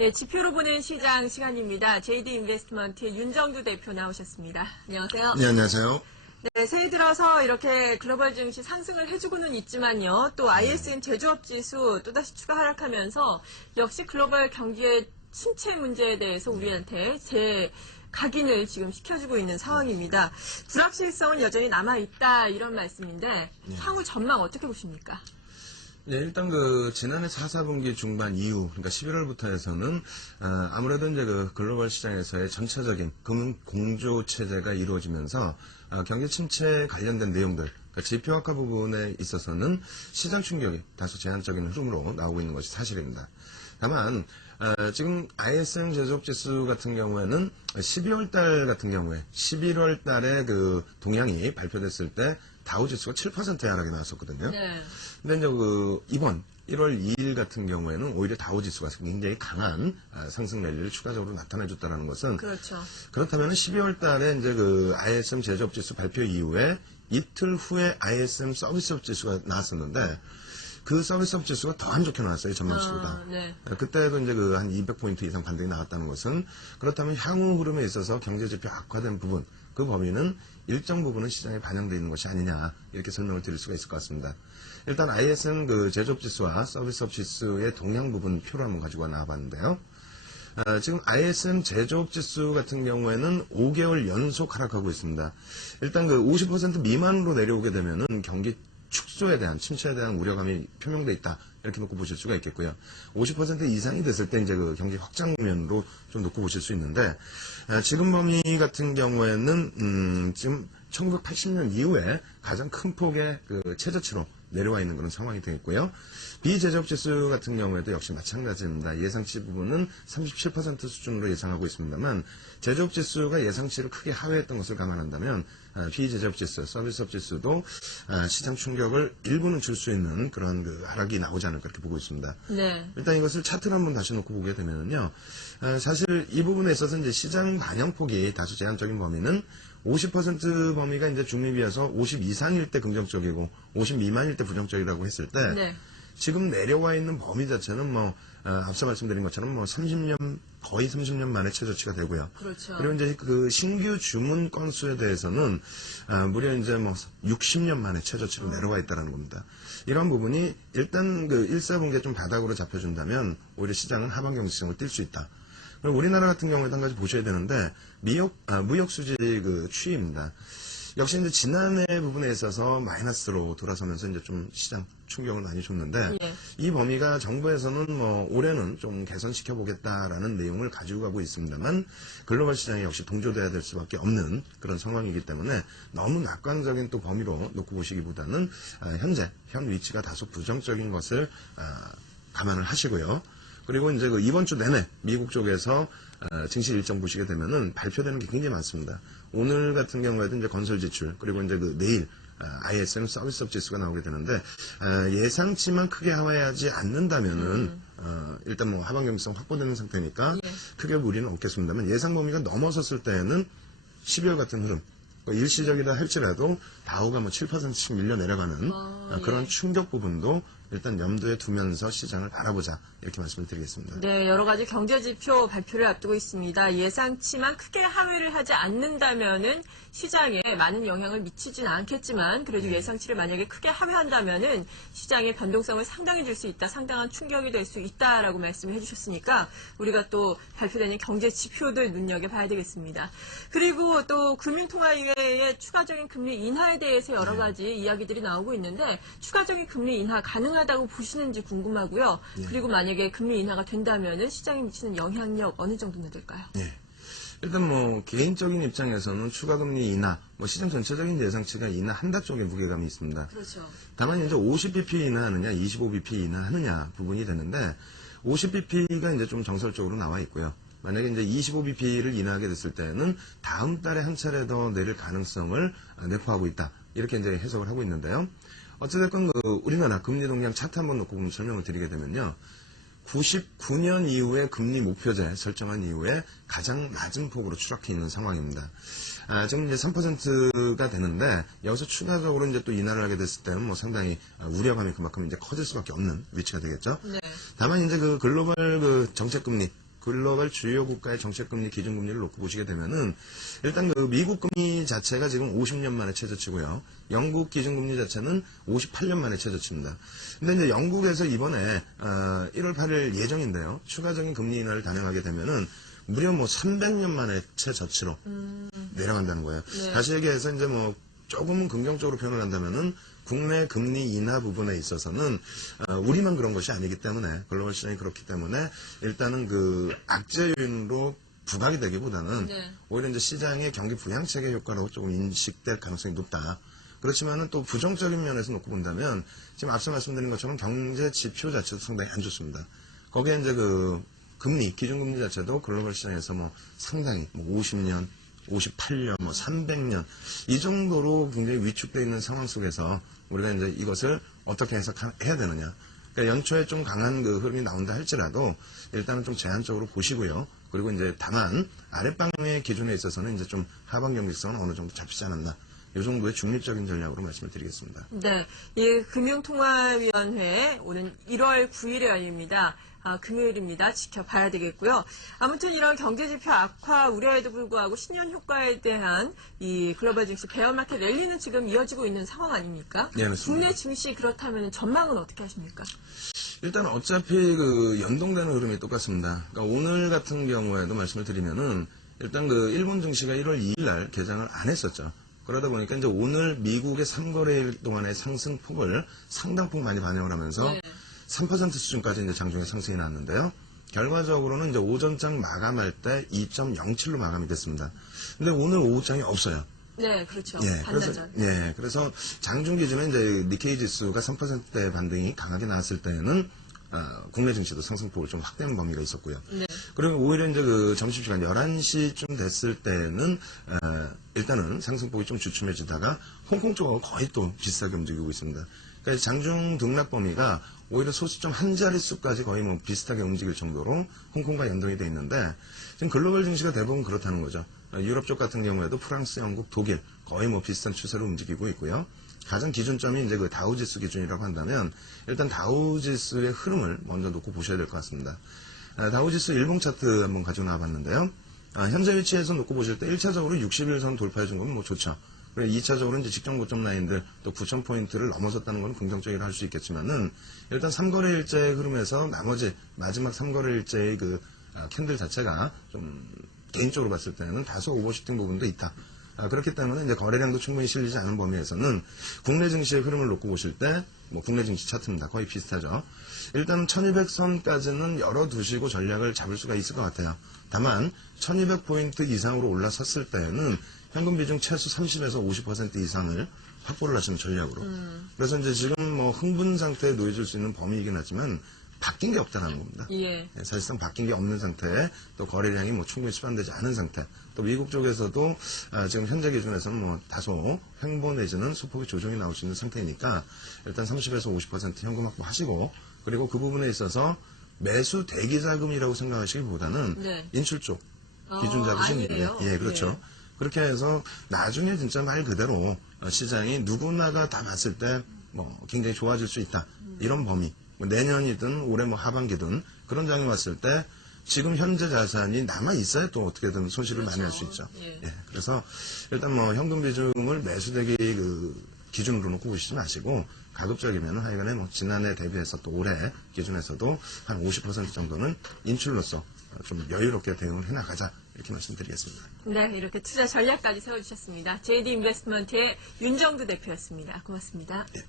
네, 지표로 보는 시장 시간입니다. JD 인베스트먼트 윤정두 대표 나오셨습니다. 안녕하세요. 네, 안녕하세요. 네, 새해 들어서 이렇게 글로벌 증시 상승을 해주고는 있지만요. 또 ISM 제조업 지수 또다시 추가 하락하면서 역시 글로벌 경기의 침체 문제에 대해서 우리한테 각인을 지금 시켜주고 있는 상황입니다. 불확실성은 여전히 남아있다 이런 말씀인데 향후 전망 어떻게 보십니까? 네, 일단 지난해 4, 4분기 중반 이후, 그러니까 11월부터 해서는, 아무래도 이제 글로벌 시장에서의 전체적인 금융 공조 체제가 이루어지면서, 경기 침체에 관련된 내용들, 그러니까 지표 악화 부분에 있어서는 시장 충격이 다소 제한적인 흐름으로 나오고 있는 것이 사실입니다. 다만, 지금 ISM 제조업 지수 같은 경우에는 12월 달 같은 경우에 11월 달에 동향이 발표됐을 때 다우 지수가 7% 하락이 나왔었거든요. 네. 근데 이제 이번 1월 2일 같은 경우에는 오히려 다우 지수가 굉장히 강한 상승 랠리를 추가적으로 나타내줬다는 것은 그렇죠. 그렇다면 12월 달에 이제 ISM 제조업 지수 발표 이후에 이틀 후에 ISM 서비스업 지수가 나왔었는데 그 서비스업 지수가 더 안 좋게 나왔어요, 전망치보다. 네. 그때도 이제 한 200포인트 이상 반등이 나왔다는 것은 그렇다면 향후 흐름에 있어서 경제지표 악화된 부분, 그 범위는 일정 부분은 시장에 반영되어 있는 것이 아니냐, 이렇게 설명을 드릴 수가 있을 것 같습니다. 일단 ISM 제조업 지수와 서비스업 지수의 동향 부분 표를 한번 가지고 나와봤는데요. 지금 ISM 제조업 지수 같은 경우에는 5개월 연속 하락하고 있습니다. 일단 50% 미만으로 내려오게 되면은 경기 축소에 대한, 침체에 대한 우려감이 표명돼 있다, 이렇게 놓고 보실 수가 있겠고요. 50% 이상이 됐을 때 이제 경기 확장면으로 좀 놓고 보실 수 있는데, 지금 범위 같은 경우에는, 지금 1980년 이후에 가장 큰 폭의 최저치로 내려와 있는 그런 상황이 되겠고요. 비제조업 지수 같은 경우에도 역시 마찬가지입니다. 예상치 부분은 37% 수준으로 예상하고 있습니다만, 제조업 지수가 예상치를 크게 하회했던 것을 감안한다면, 비제조업 지수, 서비스업 지수도 시장 충격을 일부는 줄 수 있는 그런 하락이 나오지 않을까 그렇게 보고 있습니다. 네. 일단 이것을 차트를 한번 다시 놓고 보게 되면요, 사실 이 부분에 있어서 이제 시장 반영폭이 다소 제한적인 범위는 50% 범위가 이제 중립이어서 50 이상일 때 긍정적이고 50 미만일 때 부정적이라고 했을 때, 네. 지금 내려와 있는 범위 자체는 앞서 말씀드린 것처럼 30년, 거의 30년 만에 최저치가 되고요. 그렇죠. 그리고 이제 신규 주문 건수에 대해서는, 무려 이제 60년 만에 최저치로 내려와 있다는 겁니다. 이런 부분이 일단 1사분기에 좀 바닥으로 잡혀준다면, 오히려 시장은 하반 경직성을 띌 수 있다. 그리고 우리나라 같은 경우에도 한 가지 보셔야 되는데, 무역 수지 추이입니다. 역시 이제 지난해 부분에 있어서 마이너스로 돌아서면서 이제 좀 시장 충격을 많이 줬는데, 예. 이 범위가 정부에서는 올해는 좀 개선시켜 보겠다라는 내용을 가지고 가고 있습니다만, 글로벌 시장이 역시 동조돼야 될 수밖에 없는 그런 상황이기 때문에 너무 낙관적인 또 범위로 놓고 보시기보다는 현 위치가 다소 부정적인 것을 감안을 하시고요. 그리고 이제 이번 주 내내 미국 쪽에서 증시 일정 보시게 되면은 발표되는 게 굉장히 많습니다. 오늘 같은 경우에도 이제 건설 지출, 그리고 이제 내일 ISM 서비스업 지수가 나오게 되는데, 예상치만 크게 하회하지 않는다면은 일단 하반 경직성 확보되는 상태니까 크게 무리는 없겠습니다만, 예상 범위가 넘어섰을 때에는 12월 같은 흐름, 일시적이라 할지라도 다우가 7%씩 밀려 내려가는 그런 충격 부분도 일단 염두에 두면서 시장을 바라보자, 이렇게 말씀을 드리겠습니다. 네, 여러 가지 경제지표 발표를 앞두고 있습니다. 예상치만 크게 하회를 하지 않는다면은 시장에 많은 영향을 미치진 않겠지만, 그래도 예상치를 만약에 크게 하회한다면은 시장의 변동성을 상당히 줄 수 있다, 상당한 충격이 될 수 있다라고 말씀을 해주셨으니까 우리가 또 발표되는 경제지표들 눈여겨봐야 되겠습니다. 그리고 또 금융통화위의 추가적인 금리 인하에 대해서 여러 가지 이야기들이 나오고 있는데, 추가적인 금리 인하 가능하다고 보시는지 궁금하고요. 그리고 만약에 금리 인하가 된다면은 시장에 미치는 영향력 어느 정도나 될까요? 네. 일단 개인적인 입장에서는 추가금리 인하, 시장 전체적인 예상치가 인하한다 쪽에 무게감이 있습니다. 그렇죠. 다만 이제 50bp 인하하느냐, 25bp 인하하느냐 부분이 되는데, 50bp가 이제 좀 정설적으로 나와 있고요. 만약에 이제 25bp를 인하하게 됐을 때는 다음 달에 한 차례 더 내릴 가능성을 내포하고 있다, 이렇게 이제 해석을 하고 있는데요. 어찌됐건 우리나라 금리 동향 차트 한번 놓고 설명을 드리게 되면요, 99년 이후에 금리 목표제 설정한 이후에 가장 낮은 폭으로 추락해 있는 상황입니다. 지금 이제 3%가 되는데, 여기서 추가적으로 이제 또 인하를 하게 됐을 때는 상당히 우려감이 그만큼 이제 커질 수밖에 없는 위치가 되겠죠. 네. 다만 이제 글로벌 정책금리, 글로벌 주요 국가의 정책금리, 기준금리를 놓고 보시게 되면은 일단 그 미국 금리 자체가 지금 50년 만에 최저치고요. 영국 기준금리 자체는 58년 만에 최저치입니다. 근데 이제 영국에서 이번에 1월 8일 예정인데요. 추가적인 금리 인하를 단행하게 되면은 무려 뭐 300년 만에 최저치로 내려간다는 거예요. 네. 다시 얘기해서 이제 뭐 조금은 긍정적으로 표현을 한다면은 국내 금리 인하 부분에 있어서는 우리만 그런 것이 아니기 때문에 글로벌 시장이 그렇기 때문에 일단은 그 악재 요인으로 부각이 되기보다는 네. 오히려 이제 시장의 경기 부양책의 효과로 조금 인식될 가능성이 높다. 그렇지만은 또 부정적인 면에서 놓고 본다면 지금 앞서 말씀드린 것처럼 경제 지표 자체도 상당히 안 좋습니다. 거기에 이제 그 금리, 기준금리 자체도 글로벌 시장에서 뭐 상당히 뭐 50년, 58년, 뭐 300년 이 정도로 굉장히 위축되어 있는 상황 속에서 우리가 이제 이것을 어떻게 해석해야 되느냐. 그러니까 연초에 좀 강한 그 흐름이 나온다 할지라도 일단은 좀 제한적으로 보시고요. 그리고 이제 다만 아랫방향의 기준에 있어서는 이제 좀 하방 경직성은 어느 정도 잡히지 않았나. 이 정도의 중립적인 전략으로 말씀을 드리겠습니다. 네, 이 금융통화위원회 오는 1월 9일에 열립니다. 금요일입니다. 지켜봐야 되겠고요. 아무튼 이런 경제지표 악화 우려에도 불구하고 신년 효과에 대한 이 글로벌 증시 베어마켓 랠리는 지금 이어지고 있는 상황 아닙니까? 네, 맞습니다. 국내 증시 그렇다면 전망은 어떻게 하십니까? 일단 어차피 그 연동되는 흐름이 똑같습니다. 그러니까 오늘 같은 경우에도 말씀을 드리면은 일단 그 일본 증시가 1월 2일 날 개장을 안 했었죠. 그러다 보니까 이제 오늘 미국의 3거래일 동안의 상승폭을 상당폭 많이 반영을 하면서 네. 3% 수준까지 이제 장중에 상승이 나왔는데요. 결과적으로는 이제 오전장 마감할 때 2.07로 마감이 됐습니다. 근데 오늘 오후장이 없어요. 네, 그렇죠. 예, 반나절. 그래서 장중 기준에 이제 니케이 지수가 3%대 반등이 강하게 나왔을 때는 국내 증시도 상승폭을 좀 확대하는 범위가 있었고요. 네. 그리고 그리고 오히려 이제 그 점심시간 11시쯤 됐을 때는 일단은 상승폭이 좀 주춤해지다가 홍콩 쪽하고 거의 또 비슷하게 움직이고 있습니다. 그러니까 장중 등락 범위가 오히려 소수점 한 자릿수까지 거의 뭐 비슷하게 움직일 정도로 홍콩과 연동이 돼 있는데 지금 글로벌 증시가 대부분 그렇다는 거죠. 유럽 쪽 같은 경우에도 프랑스, 영국, 독일 거의 뭐 비슷한 추세로 움직이고 있고요. 가장 기준점이 이제 그 다우지수 기준이라고 한다면 일단 다우지수의 흐름을 먼저 놓고 보셔야 될 것 같습니다. 다우지수 일봉 차트 한번 가지고 나와봤는데요. 현재 위치에서 놓고 보실 때 1차적으로 60일선 돌파해 준 건 뭐 좋죠. 그리고 2차적으로 이제 직전 고점 라인들 또 9,000포인트를 넘어섰다는 건 긍정적이라 할 수 있겠지만은 일단 3거래일제의 흐름에서 나머지 마지막 3거래일제의 그 캔들 자체가 좀 개인적으로 봤을 때는 다소 오버슈팅 부분도 있다. 그렇기 때문에 이제 거래량도 충분히 실리지 않은 범위에서는 국내 증시의 흐름을 놓고 보실 때 뭐 국내 증시 차트입니다. 거의 비슷하죠. 일단 1200선까지는 열어두시고 전략을 잡을 수가 있을 것 같아요. 다만 1200포인트 이상으로 올라섰을 때는 현금 비중 최소 30에서 50% 이상을 확보를 하시는 전략으로. 그래서 이제 지금 뭐 흥분 상태에 놓여질 수 있는 범위이긴 하지만 바뀐 게 없다는 겁니다. 예. 사실상 바뀐 게 없는 상태에 또 거래량이 뭐 충분히 수반되지 않은 상태. 또 미국 쪽에서도 지금 현재 기준에서는 뭐 다소 횡보 내지는 소폭의 조정이 나올 수 있는 상태이니까 일단 30에서 50% 현금 확보하시고 그리고 그 부분에 있어서 매수 대기 자금이라고 생각하시기보다는 네. 인출 쪽 기준 잡으시는 게 아니에요? 예, 그렇죠. 네. 그렇게 해서 나중에 진짜 말 그대로 시장이 누구나가 다 봤을 때 뭐 굉장히 좋아질 수 있다. 이런 범위. 뭐 내년이든 올해 뭐 하반기든 그런 장이 왔을 때 지금 현재 자산이 남아 있어야 또 어떻게든 손실을 많이 할 수 있죠. 예. 예, 그래서 일단 뭐 현금 비중을 매수대기 그 기준으로 놓고 보시지 마시고 가급적이면 하여간에 뭐 지난해 대비해서 또 올해 기준에서도 한 50% 정도는 인출로서 좀 여유롭게 대응을 해나가자 이렇게 말씀드리겠습니다. 네, 이렇게 투자 전략까지 세워주셨습니다. JD 인베스트먼트의 윤정두 대표였습니다. 고맙습니다. 예.